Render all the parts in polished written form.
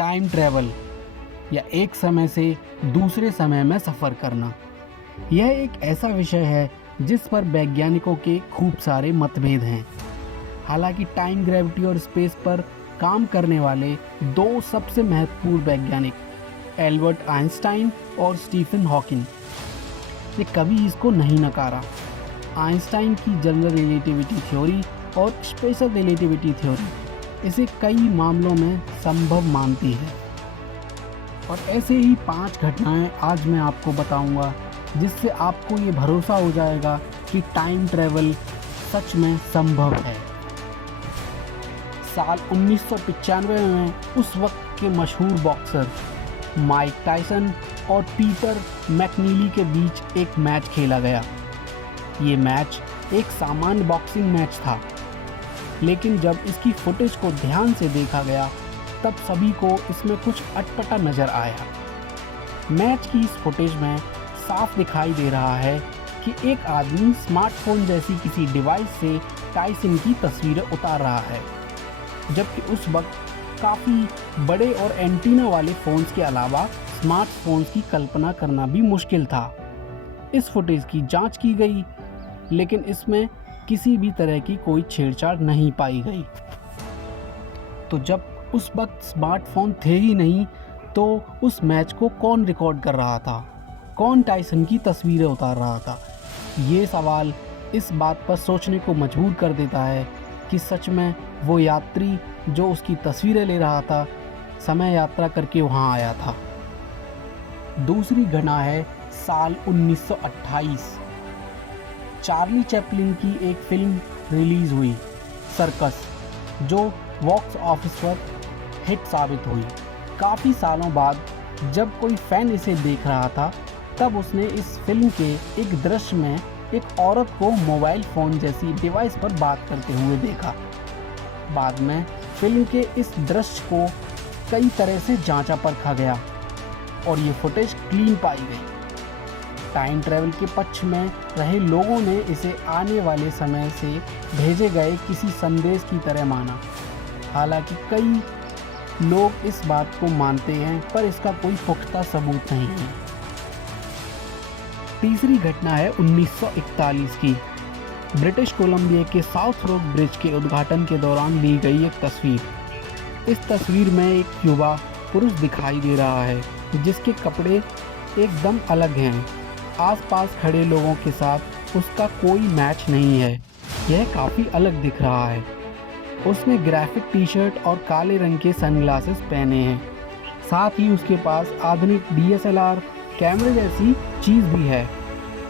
Time travel या एक समय से दूसरे समय में सफ़र करना। यह एक ऐसा विषय है जिस पर वैज्ञानिकों के खूब सारे मतभेद हैं। हालांकि टाइम, ग्रेविटी और स्पेस पर काम करने वाले दो सबसे महत्वपूर्ण वैज्ञानिक एल्बर्ट आइंस्टाइन और स्टीफन हॉकिंग ने कभी इसको नहीं नकारा। आइंस्टाइन की जनरल रिलेटिविटी थ्योरी और स्पेशल रिलेटिविटी थ्योरी इसे कई मामलों में संभव मानती है। और ऐसे ही 5 घटनाएं आज मैं आपको बताऊंगा जिससे आपको ये भरोसा हो जाएगा कि टाइम ट्रैवल सच में संभव है। साल 1995 में उस वक्त के मशहूर बॉक्सर माइक टायसन और पीटर मैकनीली के बीच एक मैच खेला गया। ये मैच एक सामान्य बॉक्सिंग मैच था, लेकिन जब इसकी फुटेज को ध्यान से देखा गया तब सभी को इसमें कुछ अटपटा नज़र आया। मैच की इस फुटेज में साफ दिखाई दे रहा है कि एक आदमी स्मार्टफोन जैसी किसी डिवाइस से टायसन की तस्वीरें उतार रहा है, जबकि उस वक्त काफ़ी बड़े और एंटीना वाले फ़ोन्स के अलावा स्मार्टफोन्स की कल्पना करना भी मुश्किल था। इस फुटेज की जांच की गई, लेकिन इसमें किसी भी तरह की कोई छेड़छाड़ नहीं पाई गई। तो जब उस वक्त स्मार्टफोन थे ही नहीं, तो उस मैच को कौन रिकॉर्ड कर रहा था, कौन टायसन की तस्वीरें उतार रहा था? ये सवाल इस बात पर सोचने को मजबूर कर देता है कि सच में वो यात्री जो उसकी तस्वीरें ले रहा था समय यात्रा करके वहाँ आया था। दूसरी घटना है साल 1928। चार्ली चैपलिन की एक फिल्म रिलीज़ हुई, सर्कस, जो बॉक्स ऑफिस पर हिट साबित हुई। काफ़ी सालों बाद जब कोई फ़ैन इसे देख रहा था तब उसने इस फिल्म के एक दृश्य में एक औरत को मोबाइल फ़ोन जैसी डिवाइस पर बात करते हुए देखा। बाद में फिल्म के इस दृश्य को कई तरह से जांचा परखा गया और ये फुटेज क्लीन पाई गई। टाइम ट्रैवल के पक्ष में रहे लोगों ने इसे आने वाले समय से भेजे गए किसी संदेश की तरह माना। हालांकि कई लोग इस बात को मानते हैं, पर इसका कोई पुख्ता सबूत नहीं है। तीसरी घटना है 1941 की। ब्रिटिश कोलंबिया के साउथ रॉक ब्रिज के उद्घाटन के दौरान ली गई एक तस्वीर। इस तस्वीर में एक युवा पुरुष दिखाई दे रहा है जिसके कपड़े एकदम अलग हैं। आसपास खड़े लोगों के साथ उसका कोई मैच नहीं है। यह काफ़ी अलग दिख रहा है। उसने ग्राफिक टी शर्ट और काले रंग के सनग्लासेस पहने हैं। साथ ही उसके पास आधुनिक DSLR कैमरे जैसी चीज़ भी है।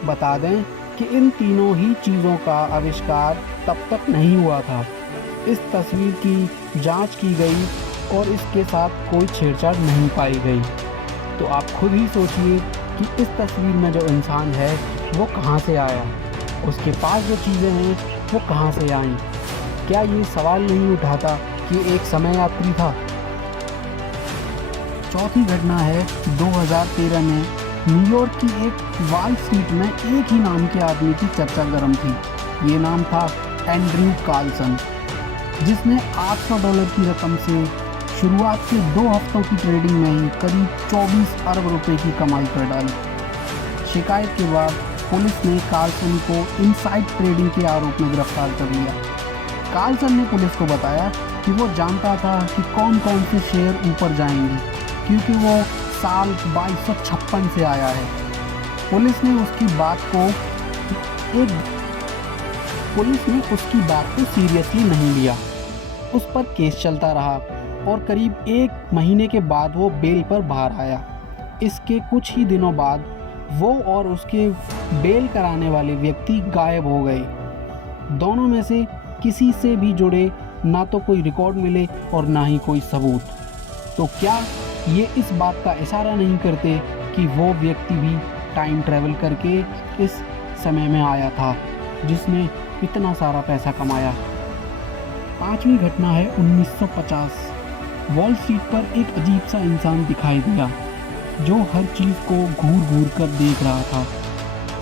बता दें कि इन तीनों ही चीज़ों का आविष्कार तब तक नहीं हुआ था। इस तस्वीर की जांच की गई और इसके साथ कोई छेड़छाड़ नहीं पाई गई। तो आप खुद ही सोचिए कि इस तस्वीर में जो इंसान है वो कहाँ से आया, उसके पास जो चीज़ें हैं वो कहाँ से आईं। क्या ये सवाल नहीं उठाता कि एक समय यात्री था? चौथी घटना है 2013 में न्यूयॉर्क की एक वॉल स्ट्रीट में एक ही नाम के आदमी की चर्चा गर्म थी। ये नाम था एंड्रयू कार्लसन, जिसने $800 की रकम से शुरुआत के 2 हफ्तों की ट्रेडिंग में ही करीब 24 अरब रुपए की कमाई कर डाली। शिकायत के बाद पुलिस ने कार्लसन को इनसाइड ट्रेडिंग के आरोप में गिरफ्तार कर लिया। कार्लसन ने पुलिस को बताया कि वो जानता था कि कौन कौन से शेयर ऊपर जाएंगे, क्योंकि वो साल 2256 से आया है। पुलिस ने उसकी बात को सीरियसली नहीं लिया। उस पर केस चलता रहा और करीब 1 महीने के बाद वो बेल पर बाहर आया। इसके कुछ ही दिनों बाद वो और उसके बेल कराने वाले व्यक्ति गायब हो गए। दोनों में से किसी से भी जुड़े ना तो कोई रिकॉर्ड मिले और ना ही कोई सबूत। तो क्या ये इस बात का इशारा नहीं करते कि वो व्यक्ति भी टाइम ट्रैवल करके इस समय में आया था जिसने इतना सारा पैसा कमाया? पांचवी घटना है 1950। वॉल स्ट्रीट पर एक अजीब सा इंसान दिखाई दिया जो हर चीज़ को घूर घूर कर देख रहा था।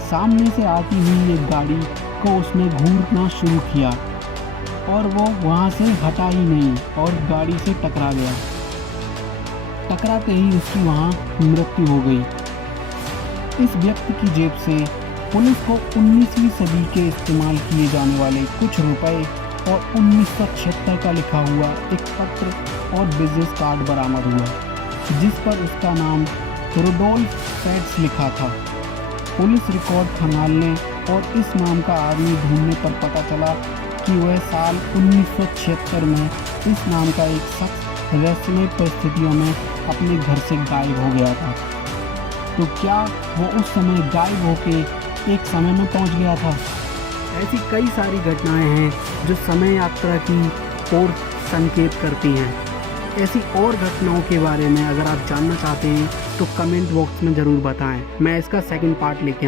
सामने से आती हुई एक गाड़ी को उसने घूरना शुरू किया और वो वहाँ से हटा ही नहीं और गाड़ी से टकरा गया। टकराते ही उसकी वहाँ मृत्यु हो गई। इस व्यक्ति की जेब से पुलिस को 19वीं सदी के इस्तेमाल किए जाने वाले कुछ रुपए और 1976 का लिखा हुआ एक पत्र और बिजनेस कार्ड बरामद हुआ, जिस पर उसका नाम रुडोल्फ फैट्स लिखा था। पुलिस रिकॉर्ड खंगालने और इस नाम का आदमी ढूंढने पर पता चला कि वह साल 1976 में इस नाम का एक शख्स रहस्यमय परिस्थितियों में अपने घर से गायब हो गया था। तो क्या वो उस समय गायब होके एक समय में पहुंच गया था? ऐसी कई सारी घटनाएं हैं जो समय यात्रा की ओर संकेत करती हैं। ऐसी और घटनाओं के बारे में अगर आप जानना चाहते हैं तो कमेंट बॉक्स में ज़रूर बताएं। मैं इसका सेकंड पार्ट लेके आऊँगा।